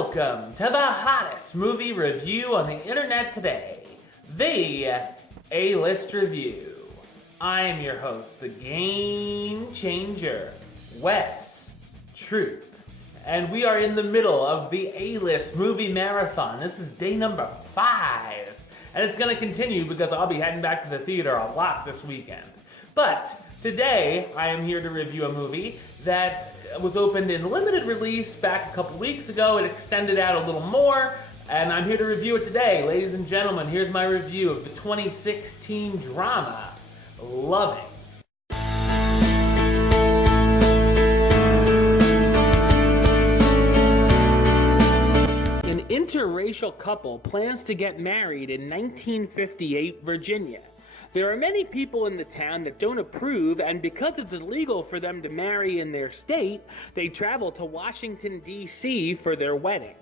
Welcome to the hottest movie review on the internet today, the A-List Review. I am your host, the game changer, Wes Troop. And we are in the middle of the A-List movie marathon. This is day number 5. And it's going to continue because I'll be heading back to the theater a lot this weekend. But today, I am here to review a movie that was opened in limited release back a couple weeks ago. It extended out a little more, and I'm here to review it today. Ladies and gentlemen, here's my review of the 2016 drama, Loving. An interracial couple plans to get married in 1958 Virginia. There are many people in the town that don't approve, and because it's illegal for them to marry in their state, they travel to Washington, D.C. for their wedding.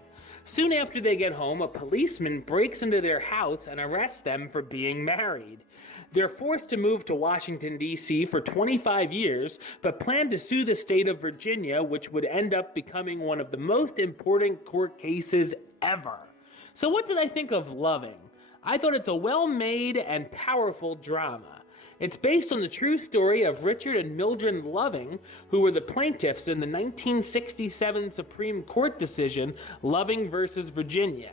Soon after they get home, a policeman breaks into their house and arrests them for being married. They're forced to move to Washington, D.C. for 25 years, but plan to sue the state of Virginia, which would end up becoming one of the most important court cases ever. So what did I think of Loving? I thought it's a well-made and powerful drama. It's based on the true story of Richard and Mildred Loving, who were the plaintiffs in the 1967 Supreme Court decision, Loving versus Virginia.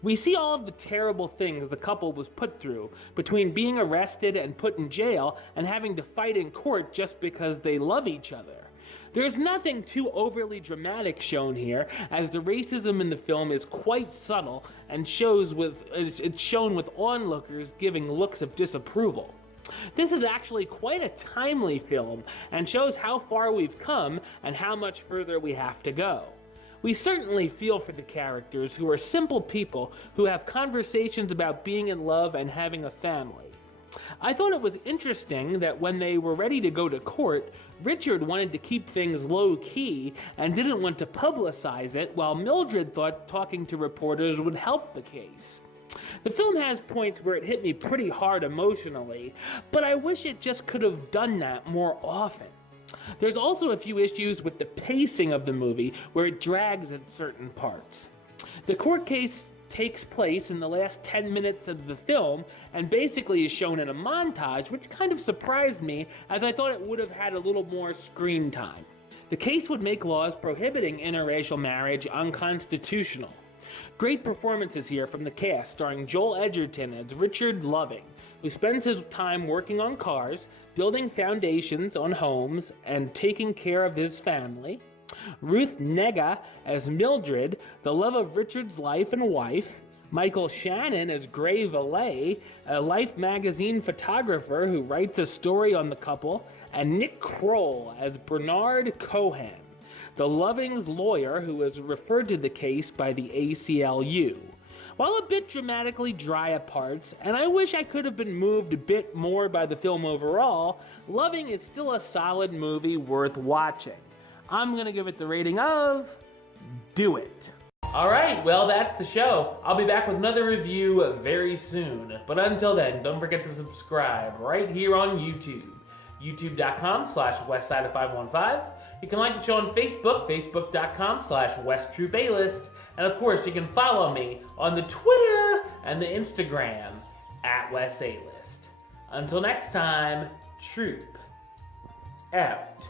We see all of the terrible things the couple was put through, between being arrested and put in jail and having to fight in court just because they love each other. There's nothing too overly dramatic shown here, as the racism in the film is quite subtle and it's shown with onlookers giving looks of disapproval. This is actually quite a timely film and shows how far we've come and how much further we have to go. We certainly feel for the characters who are simple people who have conversations about being in love and having a family. I thought it was interesting that when they were ready to go to court, Richard wanted to keep things low-key and didn't want to publicize it, while Mildred thought talking to reporters would help the case. The film has points where it hit me pretty hard emotionally, but I wish it just could have done that more often. There's also a few issues with the pacing of the movie where it drags at certain parts. The court case takes place in the last 10 minutes of the film and basically is shown in a montage, which kind of surprised me as I thought it would have had a little more screen time. The case would make laws prohibiting interracial marriage unconstitutional. Great performances here from the cast, starring Joel Edgerton as Richard Loving, who spends his time working on cars, building foundations on homes, and taking care of his family. Ruth Negga as Mildred, the love of Richard's life and wife. Michael Shannon as Gray Valet, a Life magazine photographer who writes a story on the couple. And Nick Kroll as Bernard Cohen, the Loving's lawyer who is referred to the case by the ACLU. While a bit dramatically dry at parts, and I wish I could have been moved a bit more by the film overall, Loving is still a solid movie worth watching. I'm gonna give it the rating of do it. Alright, well that's the show. I'll be back with another review very soon. But until then, don't forget to subscribe right here on YouTube. youtube.com/westside515. You can like the show on Facebook, facebook.com/WesTroopAlist. And of course, you can follow me on the Twitter and the Instagram @WesAlist. Until next time, Troop out.